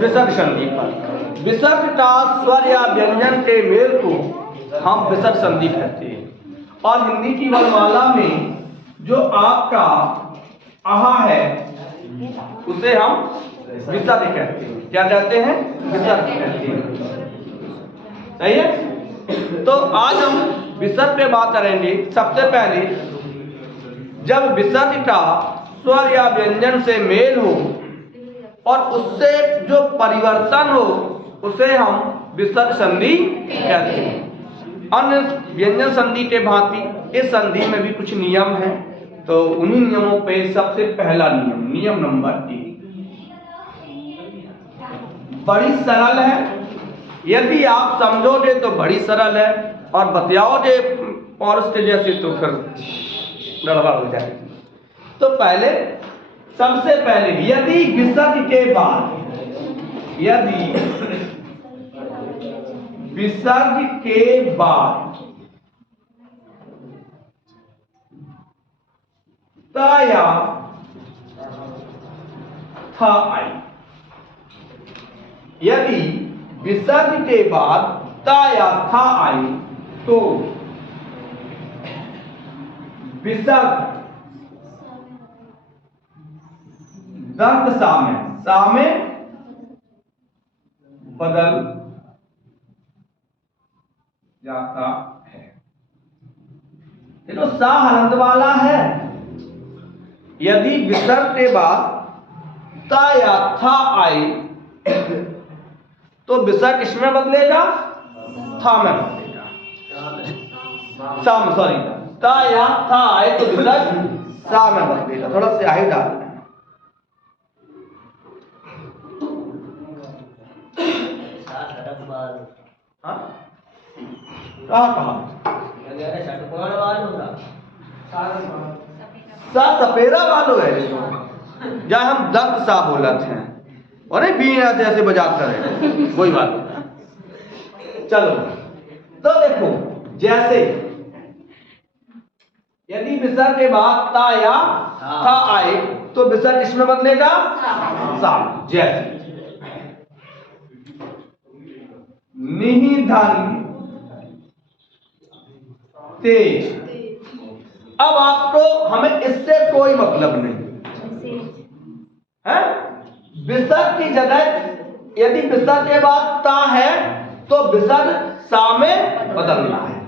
विसर्ग संधि पर। विसर्ग का स्वर या व्यंजन के मेल को हम विसर्ग संधि कहते हैं। और हिंदी की वर्णमाला में जो आपका आहा है उसे हम विसर्ग कहते हैं। क्या कहते हैं? विसर्ग कहते हैं। सही है। तो आज हम विसर्ग पे बात करेंगे। सबसे पहले जब विसर्ग का स्वर या व्यंजन से मेल हो और उससे जो परिवर्तन हो उसे हम विसर्ग संधि कहते हैं। अन्य व्यंजन संधि के भांति इस संधि में भी कुछ नियम हैं। तो उन्हीं नियमों पे सबसे पहला नियम नंबर 1 बड़ी सरल है। यदि आप समझोगे तो बड़ी सरल है और बतियाओगे पौरुष के जैसे तो फिर गड़बड़ हो जाएगी। तो पहले सबसे पहले यदि विसर्ग के बाद त या थ आई, यदि विसर्ग के बाद त या थ आई तो विसर्ग दंत सा में बदल जाता है। ये तो सा हलंत वाला है। यदि विसर्ग के बाद त या थ आए तो विसर्ग किसमें बदलेगा? थ में बदलेगा। सॉरी, त या थ आए तो विसर्ग सा में बदलेगा। थोड़ा स्याही डालना है। कहा सा सपेरा वालो है जहाँ हम दंत सा बोलते हैं और बीना जैसे बजाते रहे वही बात। चलो तो देखो, जैसे यदि विसर्ग के बाद ता या था आए तो विसर्ग किसमें बदलेगा? सा। जैसे निधन तेज। अब आपको हमें इससे कोई मतलब नहीं है। विसर्ग की जगह यदि विसर्ग के बाद ता है तो विसर्ग सा में बदलना है।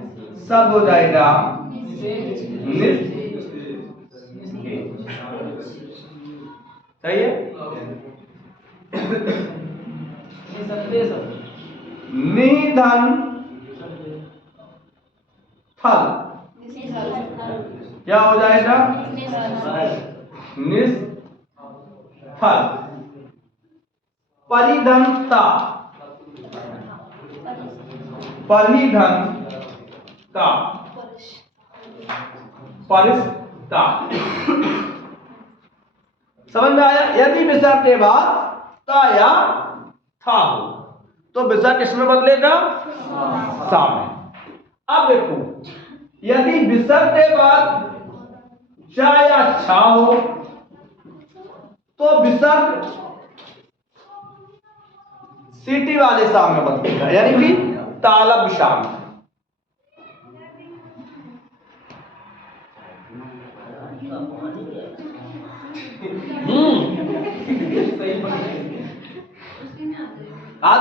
सब हो जाएगा सही है। निधन थल क्या हो जाएगा? निस्थल। परिधनता परिष्ता। समझ में आया? यदि विसर्ग के बाद ता या था हो तो विसर्ग किसमें बदलेगा? सा में। अब देखो, यदि विसर्ग के बाद चा या छा हो तो विसर्ग सीटी वाले सा में बदलेगा, यानी कि तालब शाम।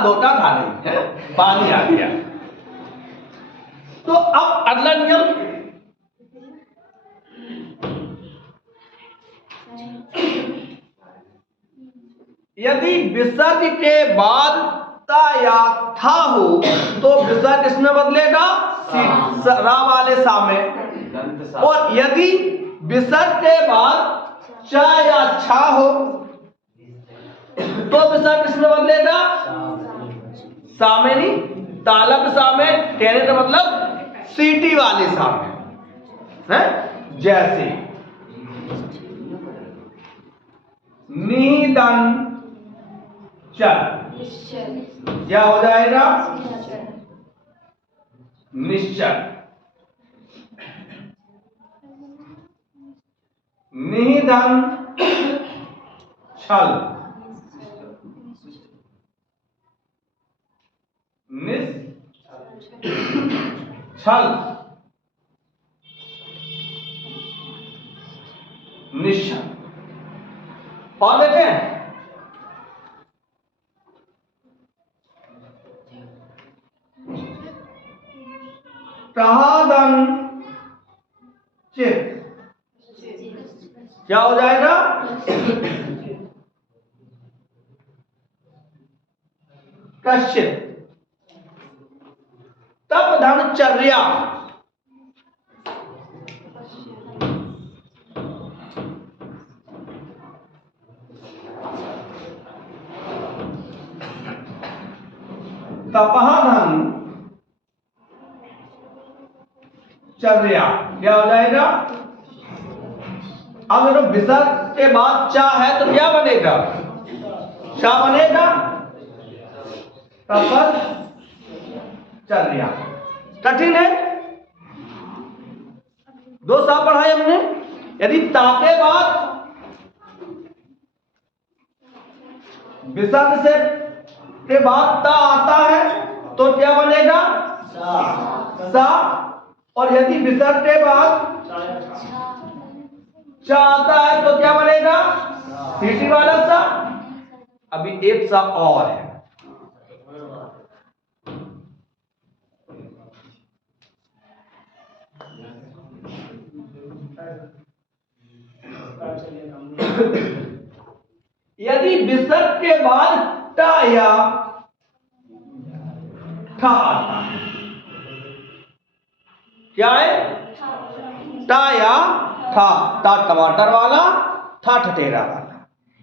धोखा खा नहीं है, पानी आ गया। तो अब अगला नियम, यदि विसर्ग के बाद ता या था हो तो विसर्ग किसमें बदलेगा? रा वाले सा में। और यदि विसर्ग के बाद चा या छा हो तो विसर्ग किसमें बदलेगा? सा में नहीं, तालब सा में। कहने का मतलब सीटी वाले सा में है। जैसे निधन चल क्या हो जाएगा? निश्चल। निधन छल निश्छल, निश्चल। और देखें टहादन चित, क्या हो जाएगा? कश्चित। तप धनचर्या, तपह धन चर्या, क्या हो जाएगा? अब देखो विसर्ग के बाद चा है तो क्या बनेगा? चा बनेगा तपश्चर्या। कठिन है, दो सा पढ़ाए हमने। यदि ता के बाद विसर्ग से के बाद ता आता है तो क्या बनेगा? सा। और यदि विसर्ग के बाद चा आता है तो क्या बनेगा? सीटी वाला सा। अभी एक सा और है, यदि विसर्ग के बाद टा या ठा आता है, क्या है? टा या ठा। टा टमाटर वाला, ठा ठठेरा वाला।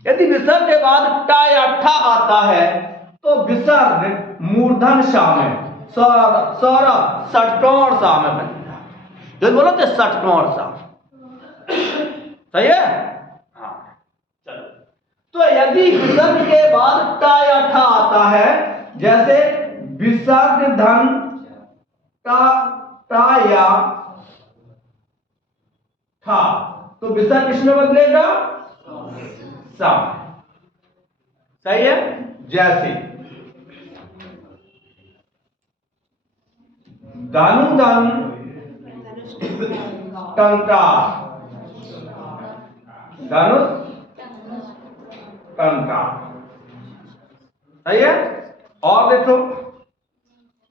यदि विसर्ग के बाद टा या ठा आता है तो विसर्ग मूर्धन सा में, षटकोण सा में बनेगा। जो बोलो तो षटकोण सा, सही है? हाँ, चलो। तो यदि विसर्ग के बाद टा या ठा आता है, जैसे विसर्ग धन टा या ठा, तो विसर्ग किसमें बदलेगा? सा। सही है? जैसे धनुधन टंकार, धनुष टंकार। सही है? और देखो,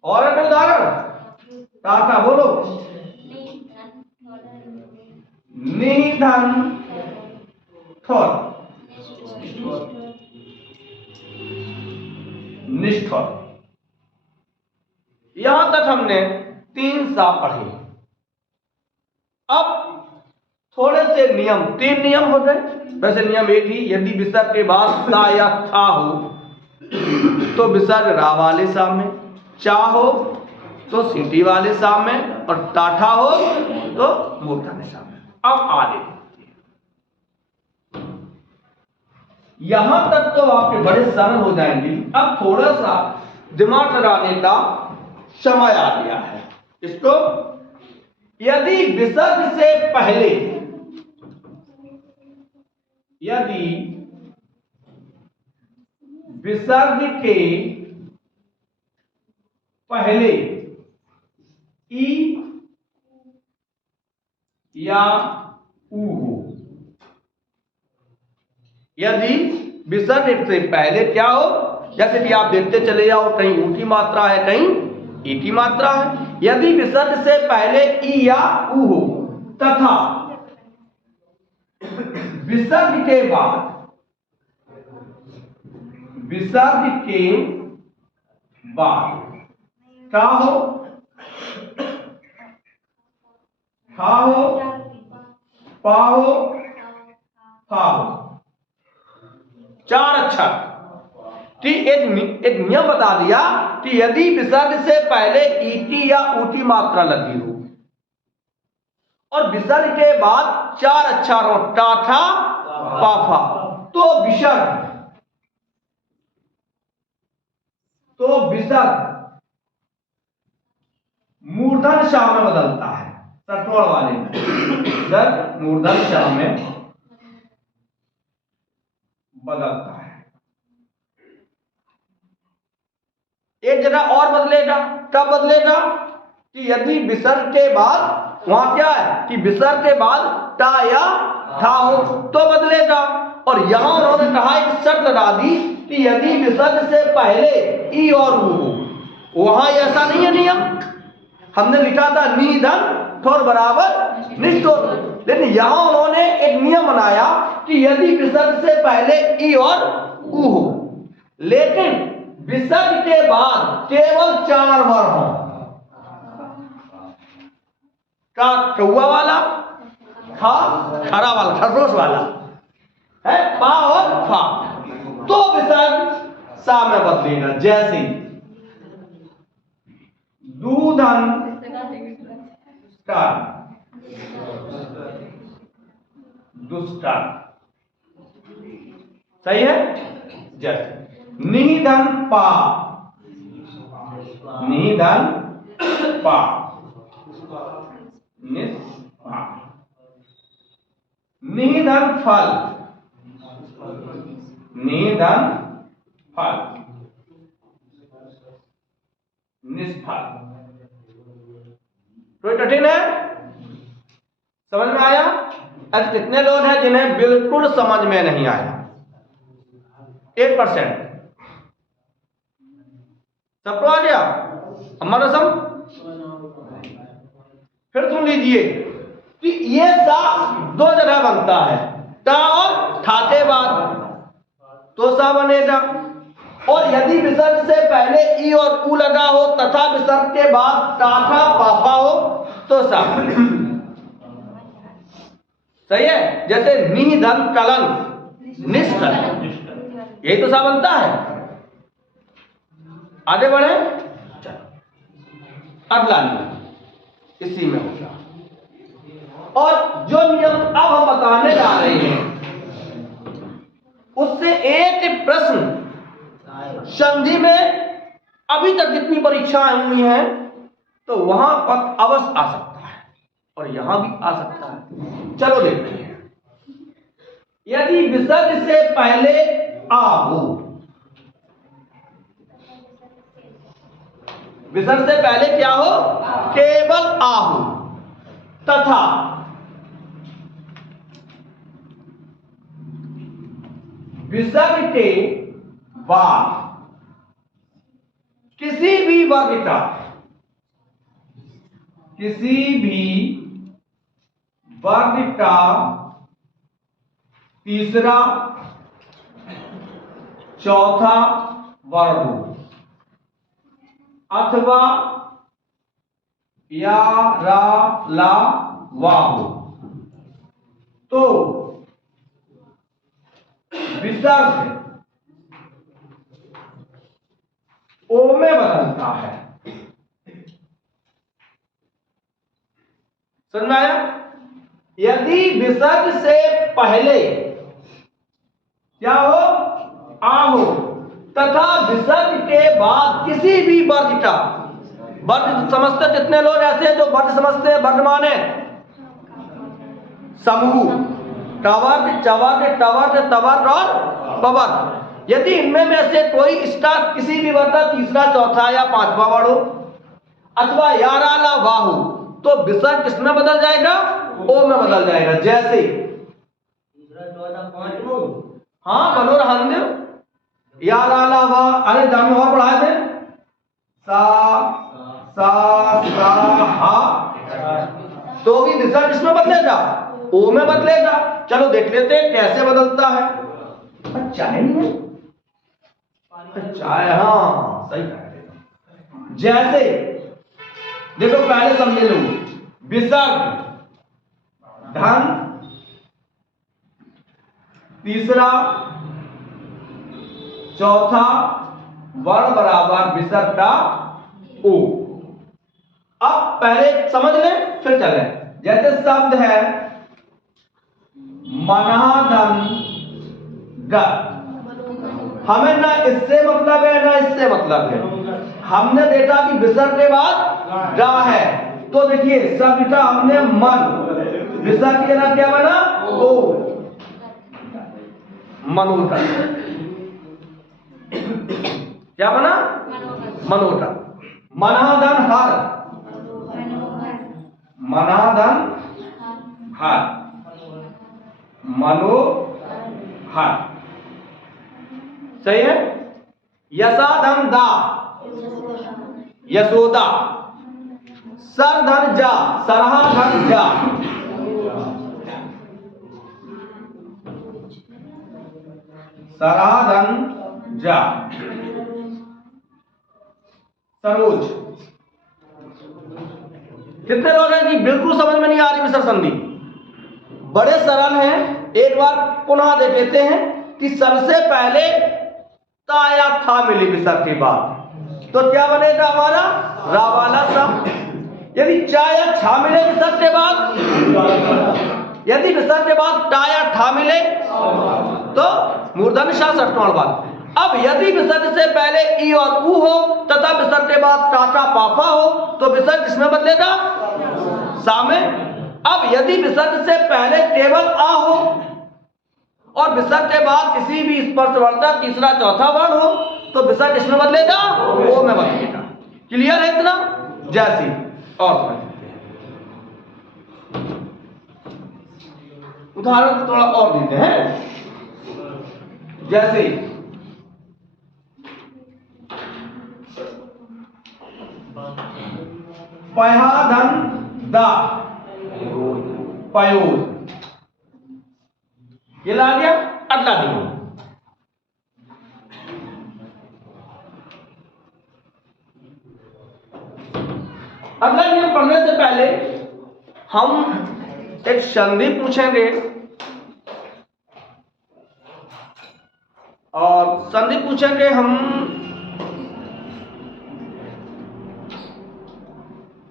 और एक उदाहरण, टाटा बोलो। निधन ठोर, निष्ठुर। यहां तक हमने 3 सा पढ़े। अब थोड़े से नियम, 3 नियम हो गए। वैसे नियम एक ही, यदि विसर्ग के बाद ता या था हो तो विसर्ग रा वाले सा में, चा हो तो सीटी वाले सा में, और टाठा हो तो मूर्धन्य सा में। अब आगे यहां तक तो आपके बड़े सरल हो जाएंगे। अब थोड़ा सा दिमाग लगाने का समय आ गया है। इसको, यदि विसर्ग से पहले, यदि विसर्ग के पहले ई या ऊ हो, यदि विसर्ग से पहले क्या हो, जैसे कि आप देखते चले जाओ, कहीं ऊ की मात्रा है, कहीं ई की मात्रा है। यदि विसर्ग से पहले ई या ऊ हो तथा विसर्ग के बाद, विसर्ग के बाद क्या हो, खा हो, पा हो, फा हो, 4 अक्षर। ठीक, एक नियम बता दिया कि यदि विसर्ग से पहले ईटी या ऊटी मात्रा लगी हो और विसर्ग के बाद 4 अक्षर हो, टाठा पाफा, तो विसर्ग मूर्धन शा में बदलता है, षटकोण वाले में। विसर्ग मूर्धन शा में बदलता है। एक जगह और बदलेगा। कब बदलेगा? कि यदि विसर्ग के बाद वहां क्या है कि विसर्ग के बाद टा या था हो तो बदलेगा। और यहां उन्होंने कहा एक शर्त लगा दी कि यदि विसर्ग से पहले ई और ऊ हो। वहां ऐसा नहीं है नियम, हमने लिखा था नी धन ठोर बराबर निष्ठोर, लेकिन यहां उन्होंने एक नियम बनाया कि यदि विसर्ग से पहले ई और ऊ हो, लेकिन विसर्ग के बाद केवल 4 वर्ण हो। का कौआ वाला, खा खरा वाला, खरगोश वाला है, पा और फा, तो विसर्ग सा में बदलेगा। जैसे दूधन दुष्टन, सही है। जैसे निधन पा, निधन पा, निष्पा, निधन फल, निधन फल, निष्फल। तो कठिन है, समझ में आया? अब कितने लोग हैं जिन्हें बिल्कुल समझ में नहीं आया? 1%। सबको आ गया हमारा सम? फिर सुन लीजिए कि ये सा 2 जगह बनता है, टा और ठा के बाद, तो सा बनेगा। और यदि विसर्ग से पहले ई और ऊ लगा हो तथा विसर्ग के बाद टाठा पाफा हो तो सा। सही है। जैसे निधन कलन निष्ठल, यही तो सा बनता है। आगे बढ़े, अगला नियम इसी में होगा। और जो नियम अब हम बताने जा रहे हैं उससे एक प्रश्न संधि में अभी तक जितनी परीक्षाएं हुई हैं तो वहां पर अवश्य आ सकता है और यहां भी आ सकता है। चलो देखते हैं। यदि विसर्ग से पहले आ हो, विसर्ग से पहले क्या हो? केवल आ हो, तथा विसर्ग के बाद किसी भी वर्ग का, किसी भी वर्ग का तीसरा चौथा वर्ग हो अथवा या रा ला वा हो तो विसर्ग ओ में बदलता है। समझ में आया? यदि विसर्ग से पहले क्या हो? आ हो, तथा विसर्ग के बाद किसी भी वर्ग का, वर्ग समझते कितने लोग ऐसे हैं जो वर्ग समझते हैं? वर्ग माने समूह, टवर्ग, चवर्ग, टवर्ग, तवर्ग और पवर्ग। यदि इनमें में से कोई इसका किसी भी वर्ग का तीसरा चौथा या पांचवा वर्ग हो अथवा यारा ला वा हो तो विसर्ग किसमें बदल जाएगा? ओ में बदल जाएगा। जैसे हाँ बनोर हमदेव या ला ला वा, अरे जामे और पढ़ाए थे, सा सा हा, तो भी विसर्ग किसमें बदलेगा? ओ में बदलेगा। चलो देख लेते हैं कैसे बदलता है। चाय नहीं, चाय, हाँ सही कह। जैसे देखो पहले समझ लो, विसर्ग धन तीसरा चौथा वर्ण बराबर विसर्ग का ओ। अब पहले समझ लें फिर चले। जैसे शब्द है मनाधन ग, हमें ना इससे मतलब है ना इससे मतलब है। हमने देखा कि विसर्ग के बाद गा है तो देखिए शब्द का हमने मन, विसर्ग के ना क्या बना? ओ, मनोधन। क्या बना? मनोधन। मनाधन हर, मनाधन हर, मनोहर, सही है। यशाधन दा, यशोदा। सरधन जा, सरहाधन जा, सरहाधन जा। सरोज। कितने लोग हैं कि बिल्कुल समझ में नहीं आ रही विसर्ग संधि? बड़े सरल हैं, एक बार पुनः देख लेते हैं कि सबसे पहले ता या था मिली विसर्ग के बाद तो क्या बनेगा हमारा रा वाला सा। यदि चा या छा मिले विसर्ग के बाद, यदि विसर्ग के बाद टा या ठा मिले तो मूर्धन्य षा षष्ठवाण वाला। अब यदि विसर्ग से पहले ई और ऊ हो तथा विसर्ग के बाद टाटा पाफा हो तो विसर्ग किसमें बदलेगा? सा में। अब यदि विसर्ग से पहले केवल आ हो और विसर्ग के बाद किसी भी स्पर्शवर्धक तीसरा चौथा वर्ण हो तो विसर्ग किसमें बदलेगा? ओ में बदलेगा। क्लियर है इतना? जैसे और समझ लेते हैं, उदाहरण थोड़ा और देते हैं। जैसे पयाधन दा, पयोध, ये ला गया अगला नियम। अगला नियम पढ़ने से पहले हम एक संधि पूछेंगे और संधि पूछेंगे हम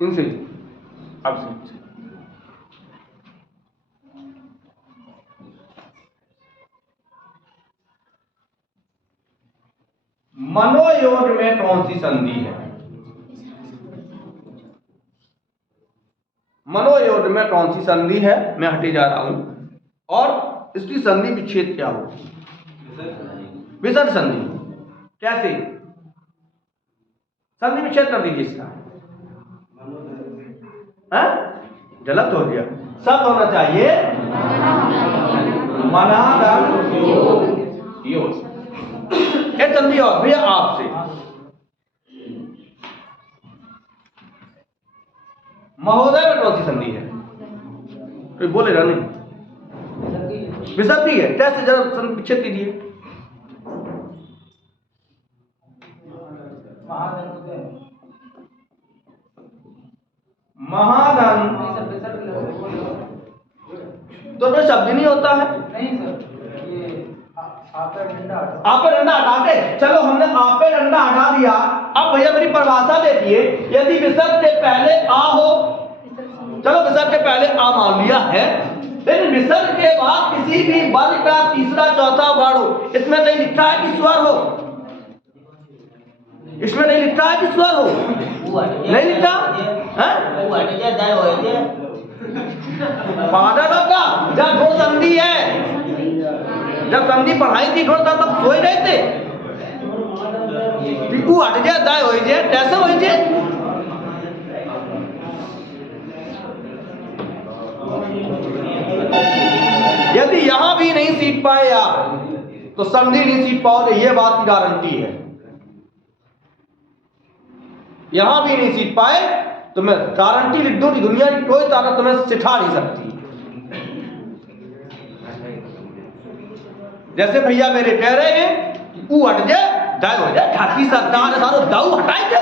इनसे, आपसे। मनोयोग में कौन सी संधि है? मनोयोग में कौन सी संधि है? मैं हटे जा रहा हूं और इसकी संधि विच्छेद क्या हो? विसर्ग संधि। कैसे? संधि विच्छेद कर दीजिए इसका। गलत हो गया, सब होना चाहिए मनाधन योग। एक संधि और भैया आपसे, महोदय में कौन सी संधि है? कोई बोलेगा नहीं? विसर्ग है। कैसे? जरा संधि विच्छेद कीजिए। महाधन तो कोई शब्द ही नहीं होता है। नहीं सर, ये आपे डंडा हटा के, चलो हमने आपे डंडा हटा दिया। अब भैया मेरी परिभाषा देखिए, यदि विसर्ग के पहले आ हो, चलो विसर्ग के पहले आ मान लिया है, लेकिन विसर्ग के बाद किसी भी वर्ग का तीसरा चौथा वर्ण हो, इसमें नहीं लिखा है कि स्वर हो, इसमें नहीं लिखा है कि स्वर हो, नहीं लिखा है। पागल का जब घोड़ संधि है, जब संधि पढ़ाई थी घोड़ तब सोए रहे थे। हट जाए दाय हो जाए, कैसे हो जाए? यदि यहां भी नहीं सीख पाए आप तो संधि नहीं सीख पाओगे, ये बात की गारंटी है। यहां भी नहीं सीख पाए तो मैं गारंटी लिख दूं कि दुनिया की कोई ताकत तुम्हें सिखा नहीं सकती। जैसे भैया मेरे कह रहे हैं कि ऊ हट जाए दाय हो जाए, ठाकी सरकार है सारो दाऊ हटाएंगे।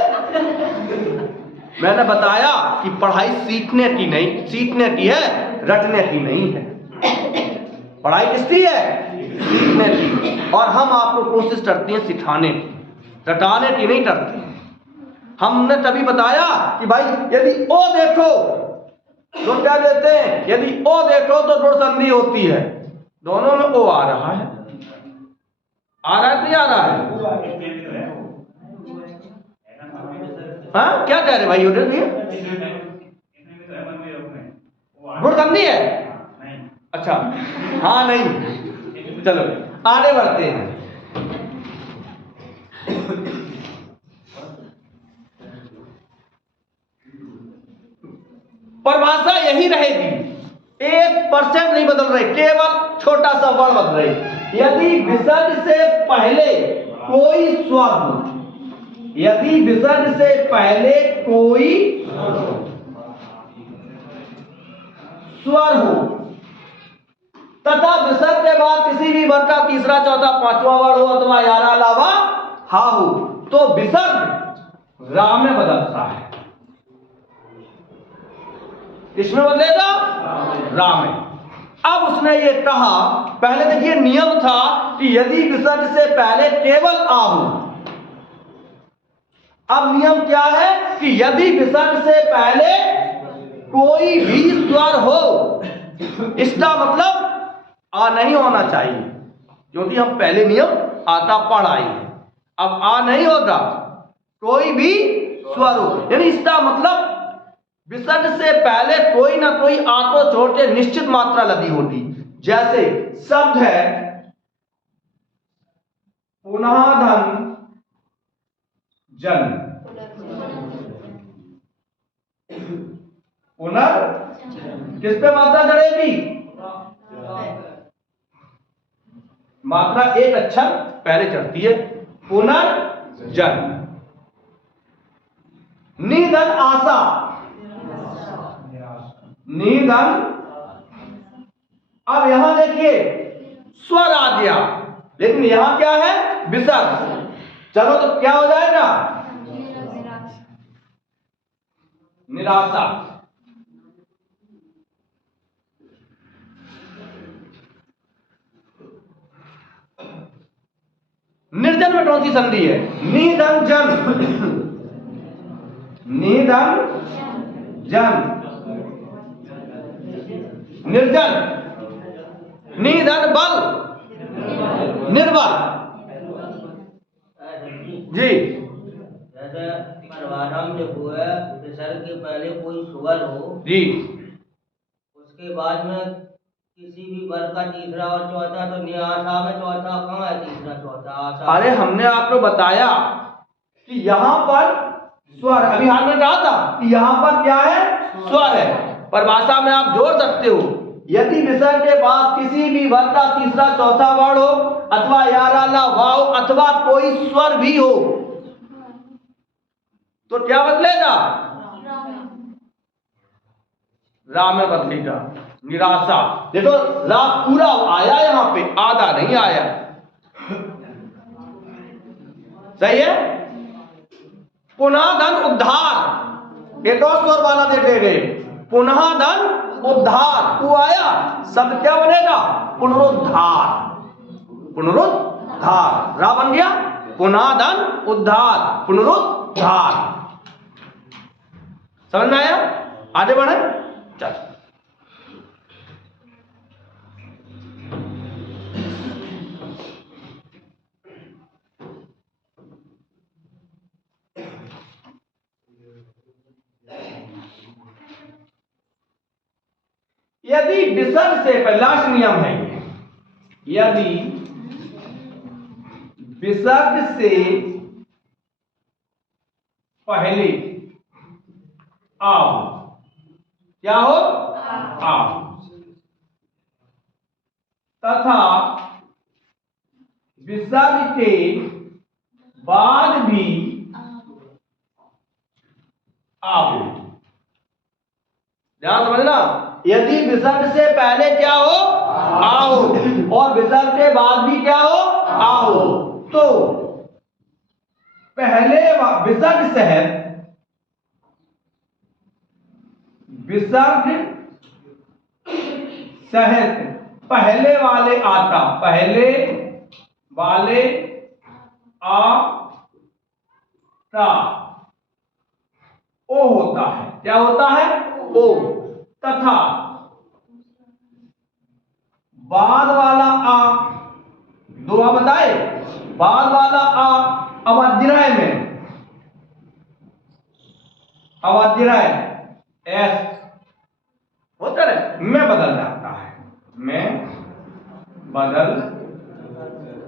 मैंने बताया कि पढ़ाई सीखने की नहीं, सीखने की है, रटने की नहीं है। पढ़ाई किसकी है? सीखने की। और हम आपको कोशिश करते हैं सिखाने की, रटाने की नहीं करते। हमने तभी बताया कि भाई यदि ओ देखो तो क्या देते हैं, यदि ओ देखो तो जोड़ संधि होती है, दोनों में ओ आ रहा है, आ रहा है नहीं आ रहा है? हाँ क्या कह रहे भाई? जोड़ संधि है? अच्छा हाँ नहीं, चलो आगे बढ़ते हैं। परिभाषा यही रहेगी, 1% नहीं बदल रहे, केवल छोटा सा वर्ण बदल रहे। यदि विसर्ग से पहले कोई स्वर हो, यदि विसर्ग से पहले कोई स्वर हो तथा विसर्ग के बाद किसी भी वर्ग का तीसरा चौथा पांचवा वर्ण हो अथवा यारा अलावा हा हो, तो विसर्ग रा में बदलता है। किसमें बदलेगा? रा में। अब उसने ये कहा, पहले देखिए नियम था कि यदि विसर्ग से पहले केवल आ हो, अब नियम क्या है कि यदि विसर्ग से पहले कोई भी स्वर हो, इसका मतलब आ नहीं होना चाहिए, क्योंकि हम पहले नियम आता पढ़ आए हैं। अब आ नहीं होगा, कोई भी स्वर हो, यानी इसका मतलब विसर्ग से पहले कोई ना कोई आ को छोड़ के निश्चित मात्रा लदी होती। जैसे शब्द है पुनः धन जन, पुनः किस पे मात्रा चढ़ेगी? मात्रा एक अक्षर पहले चढ़ती है, पुनर्जन। निधन आशा, निधन। अब यहां देखिए स्वर आ गया, लेकिन यहां क्या है? विसर्ग। चलो तो क्या हो जाएगा? निराशा। निर्जन में कौन सी संधि है? निधन जन, निधन जन, निर्जन। निधन बल, निर्बल। जी, जैसे परिभाषा में लिखो है विसर्ग के पहले कोई स्वर हो जी, उसके बाद में किसी भी वर्ग का तीसरा और चौथा, तो निराशा में चौथा कहाँ है? तीसरा चौथा आशा। अरे हमने आपको बताया कि यहां पर स्वर, अभी हाल में कहा था कि यहां पर क्या है? स्वर है। परिभाषा में आप जोड़ सकते हो, यदि विसर्ग के बाद किसी भी वर्ग का तीसरा चौथा वर्ण हो अथवा याराला वाव अथवा कोई स्वर भी हो, तो क्या बदलेगा? रा में बदलेगा। निराशा। देखो रा पूरा आया, यहां पे आधा नहीं आया। सही है। पुनः धन उद्धार, एक और स्वर वाला देखे गए, पुनः धन उद्धार। तू आया, शब्द क्या बनेगा? पुनरुद्धार, पुनरुद्धार। रा बन गया, पुनः धन उद्धार, पुनरुद्धार। समझ में आया? आगे बढ़े, चल। यदि विसर्ग से पहले, लास्ट नियम है ये, यदि विसर्ग से पहले आओ, क्या हो? आओ, तथा विसर्ग के बाद भी आओ। ध्यान समझना, यदि विसर्ग से पहले क्या हो? आओ, और विसर्ग के बाद भी क्या हो? आओ, तो पहले विसर्ग सहित, विसर्ग सहित पहले वाले आता, पहले वाले आता ओ होता है। क्या होता है? ओ। तथा बाद वाला आ, दो आ बताए, बाद वाला आ अवधिराय में, अवधिराय एस होता है, में बदल जाता है, में बदल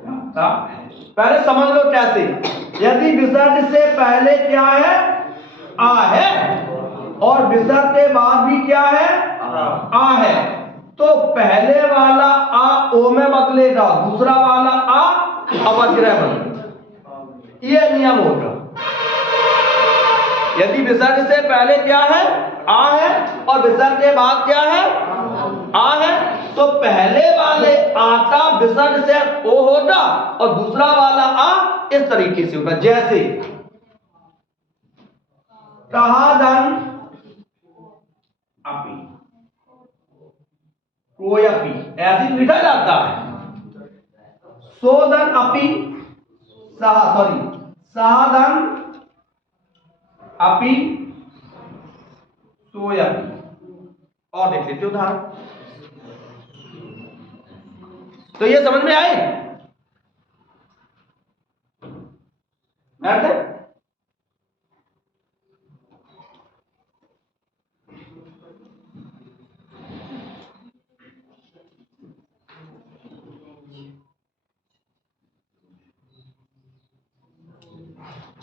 जाता है। पहले समझ लो कैसे। यदि विसर्ग से पहले क्या है? आ है, और विसर्ग के बाद भी क्या है? आ है। तो पहले वाला आ ओ में बदलेगा, दूसरा वाला आ अपग्रह बदलेगा। ये नियम होगा। यदि विसर्ग से पहले क्या है? आ है, और विसर्ग के बाद क्या है? आ है, तो पहले वाले आ का विसर्ग से ओ होगा और दूसरा वाला आ इस तरीके से होगा। जैसे कहा धन अपी, कोयपी, ऐसे लिखा जाता है। सोधन अपी साधन अपी सोयपी। और देख लेते उदाहरण, तो ये समझ में आए?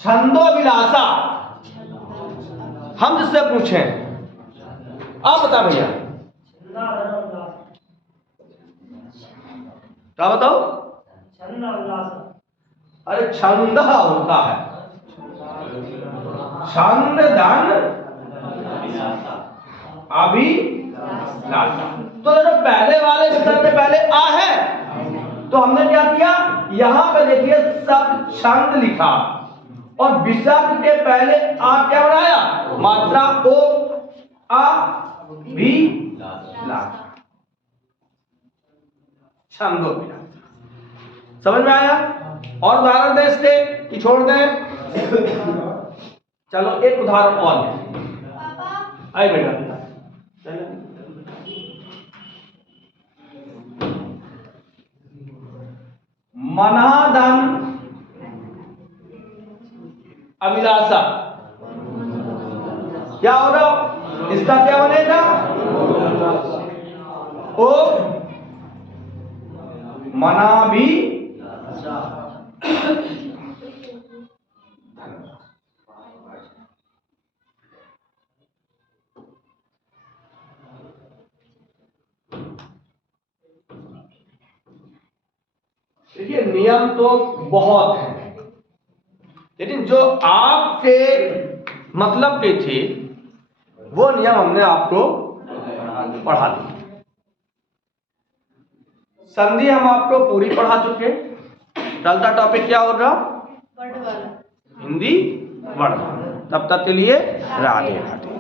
छंदोविलासा, हम जिससे पूछें, आप बता भैया, क्या बताओ? अरे छंद होता है, छंद धन अभिलाषा। तो जो पहले वाले विसर्ग से पहले आ है, तो हमने क्या किया? यहां पे देखिए शब्द छंद लिखा और विसर्ग के पहले आ क्या बनाया? मात्रा ओ आ भी लाषा, छंदोविलासा। समझ में आया? और उदाहरण दे इसके कि छोड़ दें? चलो एक उदाहरण और है। आए बेटा, मनाधन अभिलाषा, क्या होगा? इसका क्या बनेगा? ओ मना भी देखिए नियम तो बहुत है, लेकिन जो आपके मतलब के थे वो नियम हमने आपको पढ़ा दिए। संधि हम आपको पूरी पढ़ा चुके। चलता टॉपिक क्या होगा? हिंदी वर्ड। तब तक के लिए राधे राधे।